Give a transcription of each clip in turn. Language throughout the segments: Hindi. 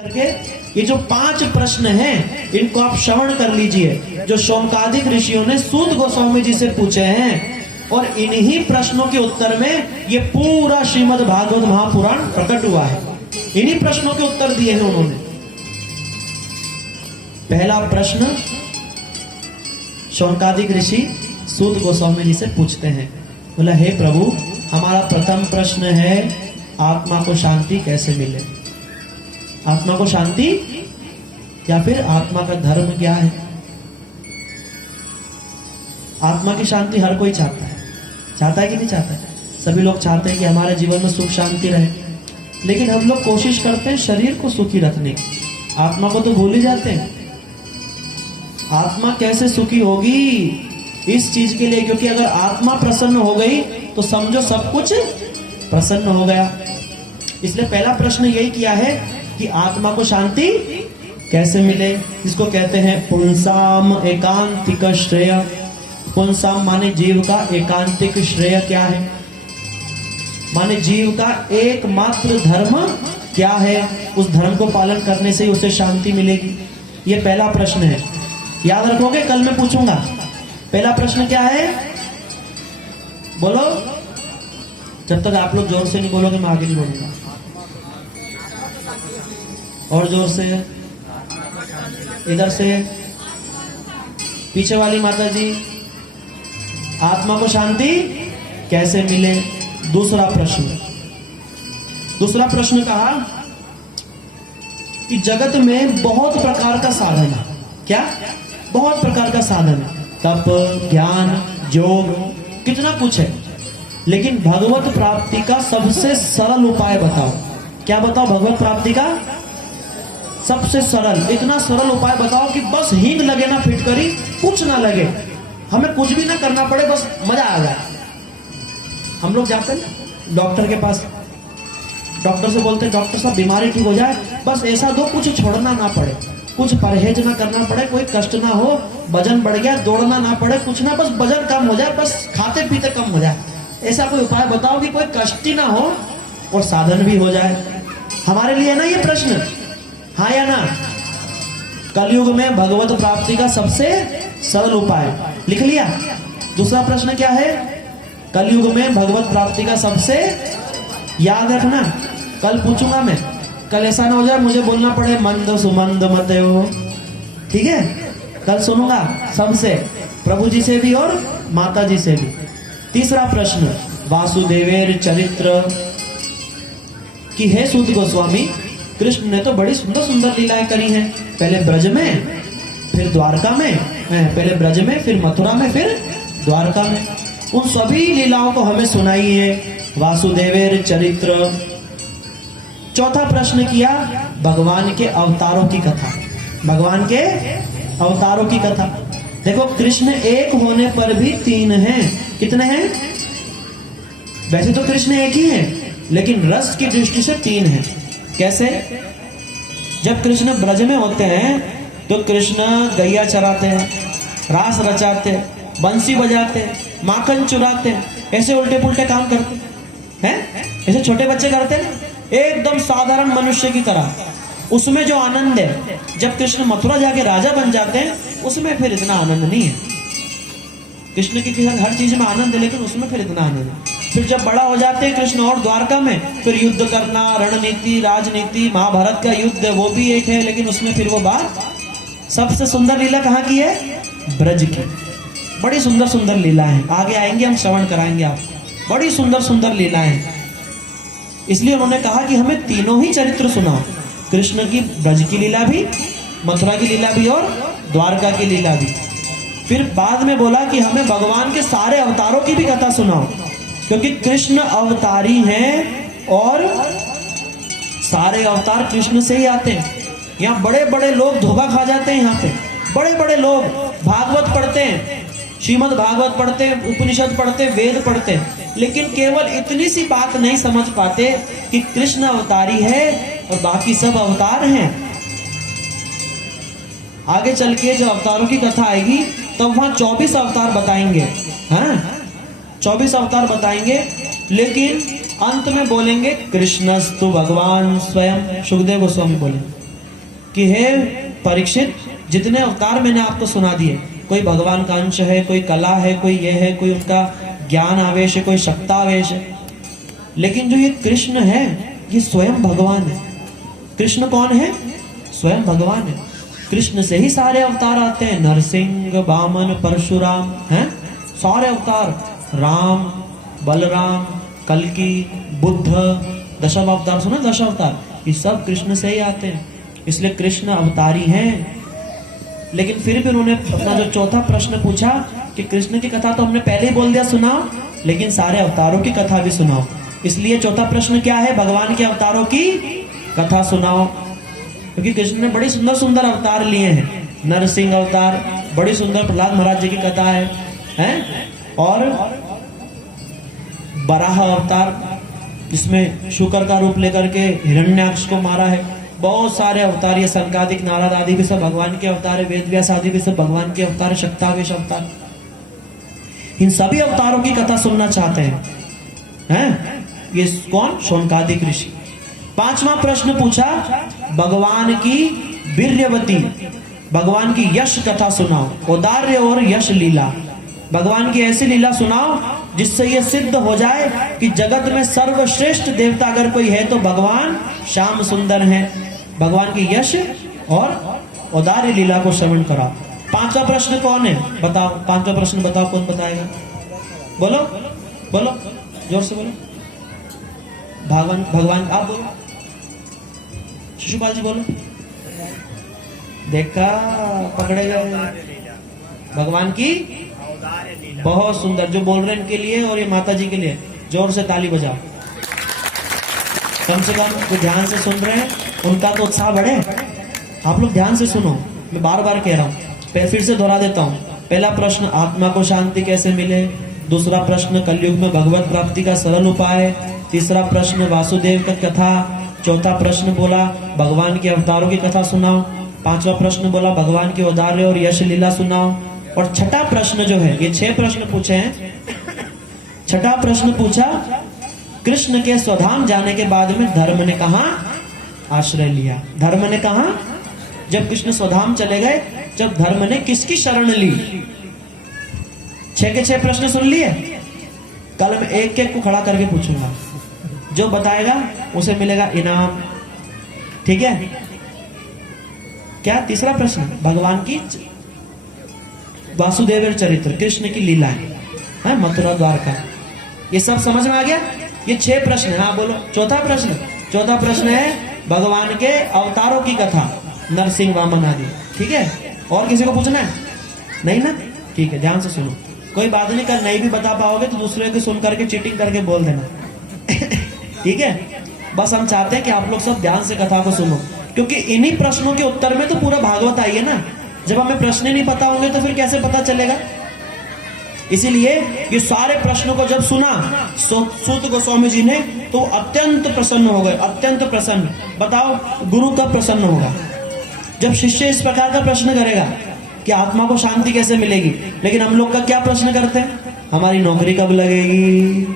करके ये जो 5 प्रश्न हैं इनको आप श्रवण कर लीजिए, जो शौनकादिक ऋषियों ने सूत गोस्वामी जी से पूछे हैं, और इन्हीं प्रश्नों के उत्तर में ये पूरा श्रीमद् भागवत महापुराण प्रकट हुआ है। इन्हीं प्रश्नों के उत्तर दिए हैं उन्होंने। पहला प्रश्न शौनकादिक ऋषि सूत गोस्वामी जी से पूछते हैं, बोला हे प्रभु, हमारा प्रथम प्रश्न है आत्मा को शांति कैसे मिले। आत्मा को शांति या फिर आत्मा का धर्म क्या है। आत्मा की शांति हर कोई चाहता है कि नहीं चाहता है? सभी लोग चाहते हैं कि हमारे जीवन में सुख शांति रहे, लेकिन हम लोग कोशिश करते हैं शरीर को सुखी रखने की, आत्मा को तो भूल ही जाते हैं। आत्मा कैसे सुखी होगी इस चीज के लिए, क्योंकि अगर आत्मा प्रसन्न हो गई तो समझो सब कुछ प्रसन्न हो गया। इसलिए पहला प्रश्न यही किया है कि आत्मा को शांति कैसे मिले, जिसको कहते हैं पुंसाम एकांतिक श्रेय। पुंसाम माने जीव का, एकांतिक श्रेय क्या है माने जीव का एकमात्र धर्म क्या है, उस धर्म को पालन करने से ही उसे शांति मिलेगी। ये पहला प्रश्न है, याद रखोगे, कल मैं पूछूंगा। पहला प्रश्न क्या है बोलो, जब तक आप लोग जोर से नहीं बोलोगे मैं आगे नहीं बोलूंगा। और जोर से, इधर से, पीछे वाली माता जी, आत्मा को शांति कैसे मिले। दूसरा प्रश्न कहा कि जगत में बहुत प्रकार का साधन है। क्या? बहुत प्रकार का साधन है, तप, ज्ञान, योग, कितना कुछ है, लेकिन भगवत प्राप्ति का सबसे सरल उपाय बताओ। क्या बताओ? भगवत प्राप्ति का सबसे सरल, इतना सरल उपाय बताओ कि बस हींग लगे ना फिटकरी, कुछ ना लगे, हमें कुछ भी ना करना पड़े, बस मजा आ जाए। हम लोग जाते हैं डॉक्टर के पास, डॉक्टर से बोलते हैं डॉक्टर साहब बीमारी ठीक हो जाए, बस ऐसा दो कुछ छोड़ना ना पड़े, कुछ परहेज ना करना पड़े, कोई कष्ट ना हो, वजन बढ़ गया दौड़ना ना पड़े, कुछ ना, बस वजन कम हो जाए, बस खाते पीते कम हो जाए, ऐसा कोई उपाय बताओ कि कोई कष्ट ही ना हो और साधन भी हो जाए। हमारे लिए ना ये प्रश्न, हाँ या ना? कलयुग में भगवत प्राप्ति का सबसे सरल उपाय लिख लिया। दूसरा प्रश्न क्या है? कलयुग में भगवत प्राप्ति का सबसे, याद रखना, कल पूछूंगा मैं, कल ऐसा ना हो जाए मुझे बोलना पड़े मंद सुमंद मत हो, ठीक है? कल सुनूंगा सबसे, प्रभु जी से भी और माता जी से भी। तीसरा प्रश्न वासुदेवेर चरित्र कि हे सूत गोस्वामी, कृष्ण ने तो बड़ी सुंदर सुंदर लीलाएं करी हैं, पहले ब्रज में फिर द्वारका में, पहले ब्रज में फिर मथुरा में फिर द्वारका में, उन सभी लीलाओं को हमें सुनाइए, वासुदेवेर चरित्र। चौथा प्रश्न किया भगवान के अवतारों की कथा, भगवान के अवतारों की कथा। देखो कृष्ण एक होने पर भी 3 हैं, कितने हैं? वैसे तो कृष्ण एक ही है, लेकिन रस की दृष्टि से 3 हैं। कैसे? जब कृष्ण ब्रज में होते हैं तो कृष्ण गैया चराते हैं, रास रचाते हैं, बंसी बजाते हैं, माखन चुराते हैं, ऐसे उल्टे पुल्टे काम करते हैं, ऐसे छोटे बच्चे करते हैं, एकदम साधारण मनुष्य की तरह। उसमें जो आनंद है, जब कृष्ण मथुरा जाके राजा बन जाते हैं उसमें फिर इतना आनंद नहीं है। कृष्ण की हर चीज में आनंद है, लेकिन उसमें फिर इतना आनंद है। फिर जब बड़ा हो जाते हैं कृष्ण और द्वारका में, फिर युद्ध करना, रणनीति, राजनीति, महाभारत का युद्ध वो भी एक है, लेकिन उसमें फिर वो बात। सबसे सुंदर लीला कहाँ की है? ब्रज की। बड़ी सुंदर सुंदर लीला है, आगे आएंगे हम श्रवण कराएंगे आप, बड़ी सुंदर सुंदर लीलाएं। इसलिए उन्होंने कहा कि हमें तीनों ही चरित्र सुनाओ, कृष्ण की ब्रज की लीला भी, मथुरा की लीला भी और द्वारका की लीला भी। फिर बाद में बोला कि हमें भगवान के सारे अवतारों की भी कथा सुनाओ, क्योंकि कृष्ण अवतारी हैं और सारे अवतार कृष्ण से ही आते हैं। यहाँ बड़े बड़े लोग धोखा खा जाते हैं, यहाँ पे बड़े बड़े लोग भागवत पढ़ते हैं, श्रीमद् भागवत पढ़ते हैं, उपनिषद पढ़ते हैं, वेद पढ़ते हैं, लेकिन केवल इतनी सी बात नहीं समझ पाते कि कृष्ण अवतारी है और बाकी सब अवतार हैं। आगे चल के जो अवतारों की कथा आएगी तब वहां 24 अवतार बताएंगे, हाँ 24 अवतार बताएंगे, लेकिन अंत में बोलेंगे कृष्णस्तु भगवान स्वयं। सुखदेव गोस्वामी बोले कि हे परीक्षित, जितने अवतार मैंने आपको सुना दिए, कोई भगवान का अंश है, कोई कला है, कोई ये है, कोई उनका ज्ञान आवेश है, कोई शक्तावेश है, लेकिन जो ये कृष्ण है ये स्वयं भगवान है। कृष्ण कौन है? स्वयं भगवान है। कृष्ण से ही सारे अवतार आते हैं, नरसिंह, वामन, परशुराम, हैं सारे अवतार, राम, बलराम, कल्कि, बुद्ध, दशम अवतार, सुना दश अवतार, ये सब कृष्ण से ही आते हैं, इसलिए कृष्ण अवतारी हैं। लेकिन फिर भी उन्होंने अपना जो चौथा प्रश्न पूछा कि कृष्ण की कथा तो हमने पहले ही बोल दिया सुनाओ, लेकिन सारे अवतारों की कथा भी सुनाओ। इसलिए चौथा प्रश्न क्या है? भगवान के अवतारों की कथा सुनाओ, क्योंकि कृष्ण ने बड़ी सुंदर सुंदर अवतार लिए हैं। नरसिंह अवतार, बड़ी सुंदर प्रहलाद महाराज जी की कथा है? और बराह अवतार, जिसमें शुकर का रूप लेकर के हिरण्याक्ष को मारा है। बहुत सारे अवतार, ये संकादिक, नारद आदि भी सब भगवान के अवतार है, वेद व्यास आदि भी सब भगवान के अवतार, शक्तावेश अवतार। इन सभी अवतारों की कथा सुनना चाहते हैं? ये कौन? शौनकादिक ऋषि। पांचवा प्रश्न पूछा, भगवान की वीर्यवती, भगवान की यश कथा सुनाओ, औदार्य और यश लीला, भगवान की ऐसी लीला सुनाओ जिससे यह सिद्ध हो जाए कि जगत में सर्वश्रेष्ठ देवता अगर कोई है तो भगवान श्याम सुंदर हैं। भगवान की यश और औदार्य लीला को श्रवण करा। पांचवा प्रश्न कौन है? बताओ, पांचवा प्रश्न बताओ, कौन बताएगा? बोलो बोलो, जोर से बोलो। भगवान, भगवान आप बोलो, शिशुपाल जी बोलो। देखा, पकड़े गए। भगवान की बहुत सुंदर, जो बोल रहे हैं इनके लिए और ये माता जी के लिए जोर से ताली बजाओ। कम से कम जो ध्यान से सुन रहे हैं उनका तो उत्साह बढ़े। आप लोग ध्यान से सुनो, मैं बार बार कह रहा हूँ, फिर से दोहरा देता हूँ। पहला प्रश्न, आत्मा को शांति कैसे मिले। दूसरा प्रश्न, कलयुग में भगवत प्राप्ति का सरल उपाय। तीसरा प्रश्न, वासुदेव की कथा। चौथा प्रश्न बोला, भगवान के अवतारों की कथा सुनाओ। पांचवा प्रश्न बोला, भगवान के औदार्य और यश लीला सुनाओ। और छठा प्रश्न जो है, ये 6 प्रश्न पूछे हैं। छठा प्रश्न पूछा, कृष्ण के स्वधाम जाने के बाद में धर्म ने कहा आश्रय लिया। धर्म ने कहा, जब कृष्ण स्वधाम चले गए, जब धर्म ने किसकी शरण ली। 6 के 6 प्रश्न सुन लिए। कल मैं एक एक को खड़ा करके पूछूंगा, जो बताएगा उसे मिलेगा इनाम, ठीक है? क्या? तीसरा प्रश्न, भगवान की वासुदेव चरित्र, कृष्ण की लीलाएं, है मथुरा द्वारका, ये सब समझ में आ गया? ये 6 प्रश्न है। हाँ बोलो। चौथा प्रश्न, चौथा प्रश्न है भगवान के अवतारों की कथा, नरसिंह, वामन आदि, ठीक है? और किसी को पूछना है? नहीं ना? ठीक है, ध्यान से सुनो। कोई बात नहीं, कल नहीं भी बता पाओगे तो दूसरे को सुन करके चीटिंग करके बोल देना। ठीक है? बस हम चाहते हैं कि आप लोग सब ध्यान से कथा को सुनो, क्योंकि इन्हीं प्रश्नों के उत्तर में तो पूरा भागवत आई है ना। जब हमें प्रश्न ही नहीं पता होंगे तो फिर कैसे पता चलेगा? इसीलिए ये सारे प्रश्नों को जब सुना सूत गोस्वामी जी ने तो अत्यंत प्रसन्न हो गए, अत्यंत प्रसन्न। बताओ, गुरु कब प्रसन्न होगा? जब शिष्य इस प्रकार का प्रश्न करेगा कि आत्मा को शांति कैसे मिलेगी। लेकिन हम लोग का क्या प्रश्न करते हैं? हमारी नौकरी कब लगेगी?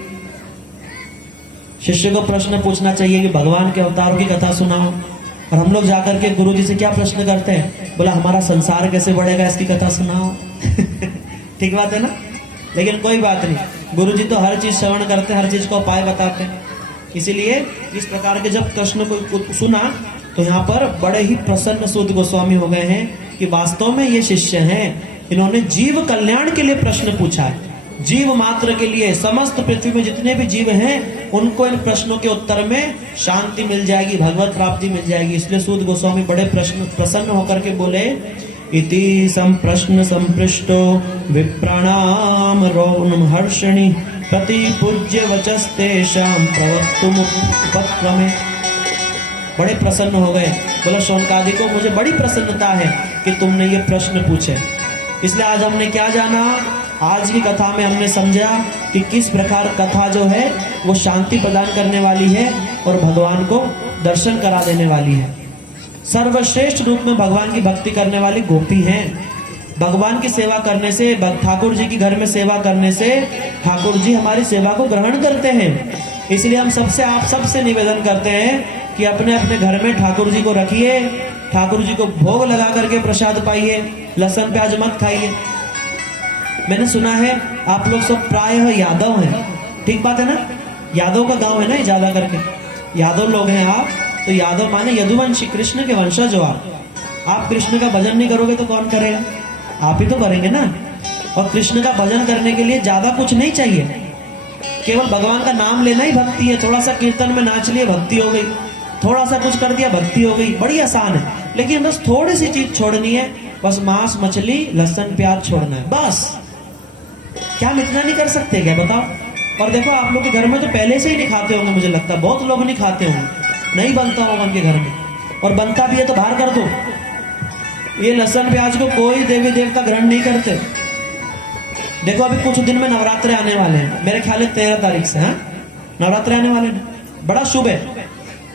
शिष्य को प्रश्न पूछना चाहिए कि भगवान के अवतारों की कथा सुनाओ। और हम लोग जाकर के गुरु जी से क्या प्रश्न करते हैं? बोला हमारा संसार कैसे बढ़ेगा, इसकी कथा सुनाओ। ठीक बात है ना? लेकिन कोई बात नहीं, गुरु जी तो हर चीज श्रवण करते हैं, हर चीज को उपाय बताते हैं। इसीलिए इस प्रकार के जब प्रश्न को सुना तो यहाँ पर बड़े ही प्रसन्न सूत गोस्वामी हो गए हैं कि वास्तव में ये शिष्य हैं, इन्होंने जीव कल्याण के लिए प्रश्न पूछा है। जीव मात्र के लिए, समस्त पृथ्वी में जितने भी जीव हैं उनको इन प्रश्नों के उत्तर में शांति मिल जाएगी, भगवत प्राप्ति मिल जाएगी। इसलिए सूत गोस्वामी बड़े प्रसन्न होकर के बोले, इति संप्रश्न संपृष्टो विप्राणाम रौनम हर्षणि प्रति पूज्य वचस्तेषाम प्रवक्तुम उपक्रमे। बड़े प्रसन्न हो गए। बोला शौनकादि को मुझे बड़ी प्रसन्नता है कि तुमने ये प्रश्न पूछे। इसलिए आज हमने क्या जाना? आज की कथा में हमने समझा कि किस प्रकार कथा जो है वो शांति प्रदान करने वाली है और भगवान को दर्शन करा देने वाली है। सर्वश्रेष्ठ रूप में भगवान की भक्ति करने वाली गोपी हैं। भगवान की सेवा करने से, ठाकुर जी की घर में सेवा करने से ठाकुर जी हमारी सेवा को ग्रहण करते हैं। इसलिए हम सबसे, आप सबसे निवेदन करते हैं कि अपने अपने घर में ठाकुर जी को रखिए, ठाकुर जी को भोग लगा करके प्रसाद पाइए, लहसुन प्याज मत खाइए। मैंने सुना है आप लोग सब प्रायः यादव हैं, ठीक बात है ना? यादव का गांव है ना ये, ज्यादा करके यादव लोग हैं आप। तो यादव माने यदुवंशी, कृष्ण के वंशज हो आप कृष्ण का भजन नहीं करोगे तो कौन करेगा? आप ही तो करेंगे ना। और कृष्ण का भजन करने के लिए ज्यादा कुछ नहीं चाहिए, केवल भगवान का नाम लेना ही भक्ति है। थोड़ा सा कीर्तन में नाच लिए भक्ति हो गई, थोड़ा सा कुछ कर दिया भक्ति हो गई, बड़ी आसान है। लेकिन बस थोड़ी सी चीज छोड़नी है, बस मांस मछली लहसुन प्याज छोड़ना है बस। क्या हम इतना नहीं कर सकते क्या, बताओ? और देखो आप लोग के घर में तो पहले से ही नहीं खाते होंगे, मुझे लगता है बहुत लोग नहीं खाते होंगे, नहीं बनता होगा उनके घर में। और बनता भी है तो बाहर कर दो। ये लहसुन प्याज को कोई देवी देवता ग्रहण नहीं करते। देखो अभी कुछ दिन में नवरात्रे आने वाले हैं, मेरे ख्याल है 13 तारीख से, हाँ नवरात्रे आने वाले हैं। बड़ा शुभ है,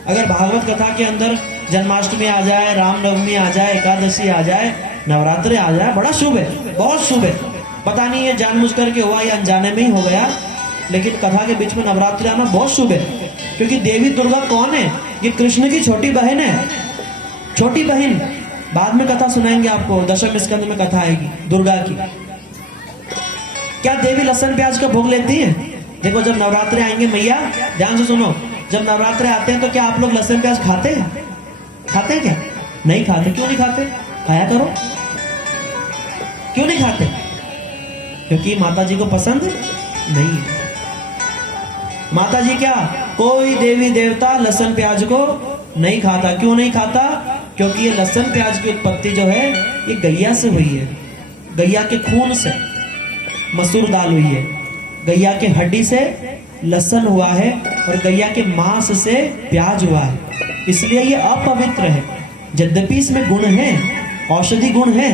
अगर भागवत कथा के अंदर जन्माष्टमी आ जाए, रामनवमी आ जाए, एकादशी आ जाए, नवरात्रे आ जाए, बड़ा शुभ है, बहुत शुभ है। पता नहीं ये जानबूझ करके हुआ या अनजाने में ही हो गया, लेकिन कथा के बीच में नवरात्रि आना बहुत शुभ है। क्योंकि देवी दुर्गा कौन है? ये कृष्ण की छोटी बहन है, छोटी बहन। बाद में कथा सुनाएंगे आपको, दशम स्कंद में कथा आएगी दुर्गा की। क्या देवी लहसुन प्याज का भोग लेती है? देखो जब नवरात्रे आएंगे मैया, ध्यान से सुनो, जब नवरात्रे आते हैं तो क्या आप लोग लहसुन प्याज खाते हैं? खाते हैं क्या? नहीं खाते। क्यों नहीं खाते? खाया करो। क्यों नहीं खाते? क्योंकि माता जी को पसंद नहीं है। माता जी क्या, कोई देवी देवता लहसुन प्याज को नहीं खाता। क्यों नहीं खाता? क्योंकि ये लहसुन प्याज की उत्पत्ति जो है ये गैया से हुई है, गैया के खून से मसूर दाल हुई है, गैया के हड्डी से लहसुन हुआ है, और गैया के मांस से प्याज हुआ है। इसलिए ये अपवित्र है। यद्यपि इसमें गुण है, औषधि गुण है,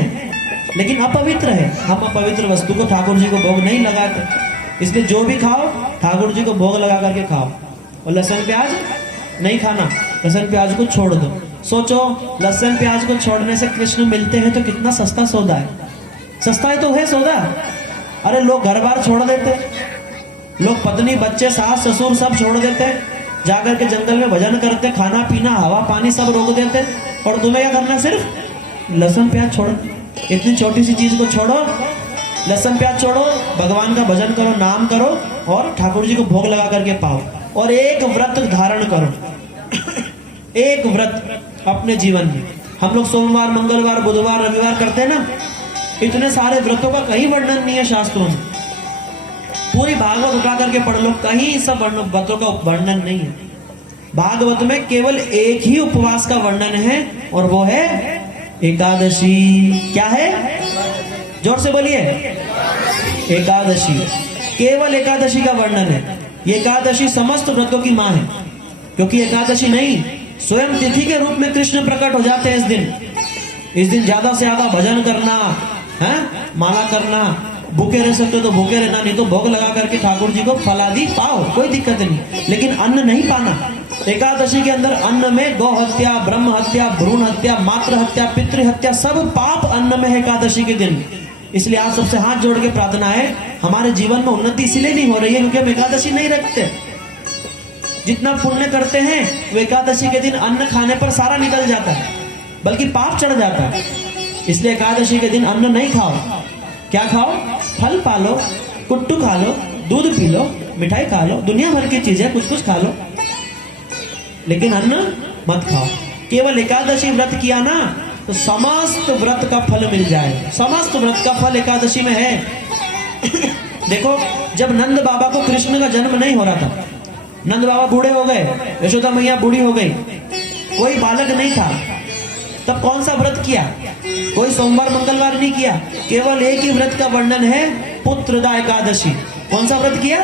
लेकिन अपवित्र है। हम अपवित्र वस्तु को ठाकुर जी को भोग नहीं लगाते। इसलिए जो भी खाओ ठाकुर जी को भोग लगा करके खाओ। और लहसुन प्याज नहीं खाना, लहसुन प्याज को छोड़ दो। सोचो लहसुन प्याज को छोड़ने से कृष्ण मिलते हैं तो कितना सस्ता सौदा है। सस्ता ही तो है सौदा। अरे लोग घर बार छोड़ देते, लोग पत्नी बच्चे सास ससुर सब छोड़ देते, जाकर के जंगल में भजन करते, खाना पीना हवा पानी सब रोक देते, और तुम्हें क्या करना? सिर्फ लहसुन प्याज छोड़ो। इतनी छोटी सी चीज को छोड़ो, लहसुन प्याज छोड़ो, भगवान का भजन करो, नाम करो, और ठाकुर जी को भोग लगा करके पाओ। और एक व्रत धारण करो, एक व्रत अपने जीवन में। हम लोग सोमवार मंगलवार बुधवार रविवार करते हैं ना, इतने सारे व्रतों का कहीं वर्णन नहीं है शास्त्रों में। पूरी भागवत उठा करके पढ़ लो, कहीं सब व्रतों का वर्णन नहीं है। भागवत में केवल एक ही उपवास का वर्णन है, और वो है एकादशी। क्या है? जोर से बोलिए, एकादशी। केवल एकादशी का वर्णन है। ये एकादशी समस्त व्रतों की मां है, क्योंकि एकादशी नहीं, स्वयं तिथि के रूप में कृष्ण प्रकट हो जाते हैं इस दिन ज्यादा से ज्यादा भजन करना है, माला करना, भूखे रह सकते तो भूखे रहना, नहीं तो भोग लगा करके ठाकुर जी को फलादि पाओ, कोई दिक्कत नहीं, लेकिन अन्न नहीं पाना। एकादशी के अंदर अन्न में गौ हत्या, ब्रह्म हत्या, भ्रूण हत्या, मातृ हत्या, पितृ हत्या, सब पाप अन्न में है एकादशी के दिन। इसलिए आप सबसे हाथ जोड़ के प्रार्थना है, हमारे जीवन में उन्नति इसलिए नहीं हो रही है क्योंकि हम एकादशी नहीं रखते। जितना पुण्य करते हैं वो एकादशी के दिन अन्न खाने पर सारा निकल जाता है, बल्कि पाप चढ़ जाता है। इसलिए एकादशी के दिन अन्न नहीं खाओ। क्या खाओ? फल पा लो, कुट्टू खा लो, दूध पी लो, मिठाई खा लो, दुनिया भर की चीजें कुछ कुछ खा लो, लेकिन अन्न मत खाओ। केवल एकादशी व्रत किया ना तो समस्त व्रत का फल मिल जाए। समस्त व्रत का फल एकादशी में है। देखो जब नंद बाबा को कृष्ण का जन्म नहीं हो रहा था, नंद बाबा बूढ़े हो गए, यशोदा मैया बूढ़ी हो गई, कोई बालक नहीं था, तब कौन सा व्रत किया? कोई सोमवार मंगलवार नहीं किया, केवल एक ही व्रत का वर्णन है, पुत्रदा एकादशी। कौन सा व्रत किया?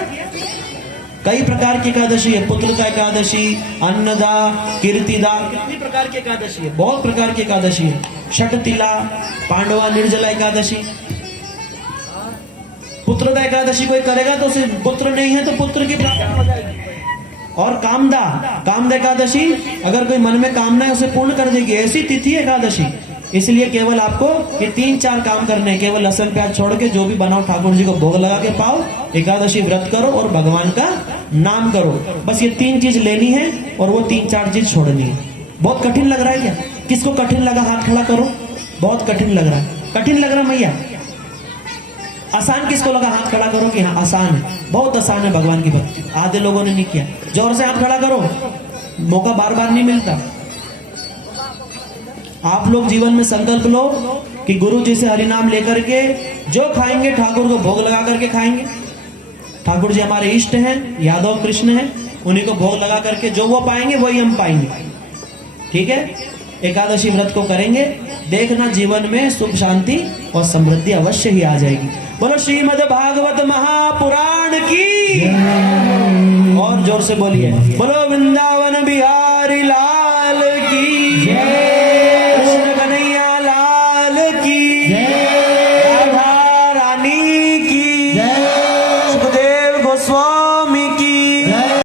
कई प्रकार की एकादशी है, पुत्रदा एकादशी, अन्नदा, कीर्तिदा, कितनी प्रकार की एकादशी है, बहुत प्रकार की एकादशी है। षटतिला, पांडवा निर्जला एकादशी। पुत्रदा एकादशी कोई करेगा तो उसे पुत्र नहीं है तो पुत्र की प्राप्ति हो जाएगी। और कामदा एकादशी, अगर कोई मन में कामना है उसे पूर्ण कर देगी, ऐसी तिथि एकादशी। इसलिए केवल आपको ये 3-4 काम करने हैं। केवल लहसुन प्याज छोड़ के जो भी बनाओ ठाकुर जी को भोग लगा के पाओ, एकादशी व्रत करो और भगवान का नाम करो। बस ये 3 चीज लेनी है और वो 3-4 चीज छोड़नी है। बहुत कठिन लग रहा है क्या? किसको कठिन लगा हाथ खड़ा करो। बहुत कठिन लग रहा है, कठिन लग रहा मैया? आसान किसको लगा हाथ खड़ा करो कि हाँ आसान है, बहुत आसान है भगवान की भक्ति। आधे लोगों ने नहीं किया। जोर से हाथ खड़ा करो, मौका बार बार नहीं मिलता। आप लोग जीवन में संकल्प लो कि गुरु जी से हरिनाम लेकर के जो खाएंगे ठाकुर को भोग लगा करके खाएंगे। ठाकुर जी हमारे इष्ट हैं, यादव कृष्ण हैं, उन्हीं को भोग लगा करके जो वो पाएंगे वही हम पाएंगे। ठीक है, एकादशी व्रत को करेंगे, देखना जीवन में सुख शांति और समृद्धि अवश्य ही आ जाएगी। बोलो श्रीमद् भागवत महापुराण की, और जोर से बोलिए बोलो वृंदावन बिहारी लाल।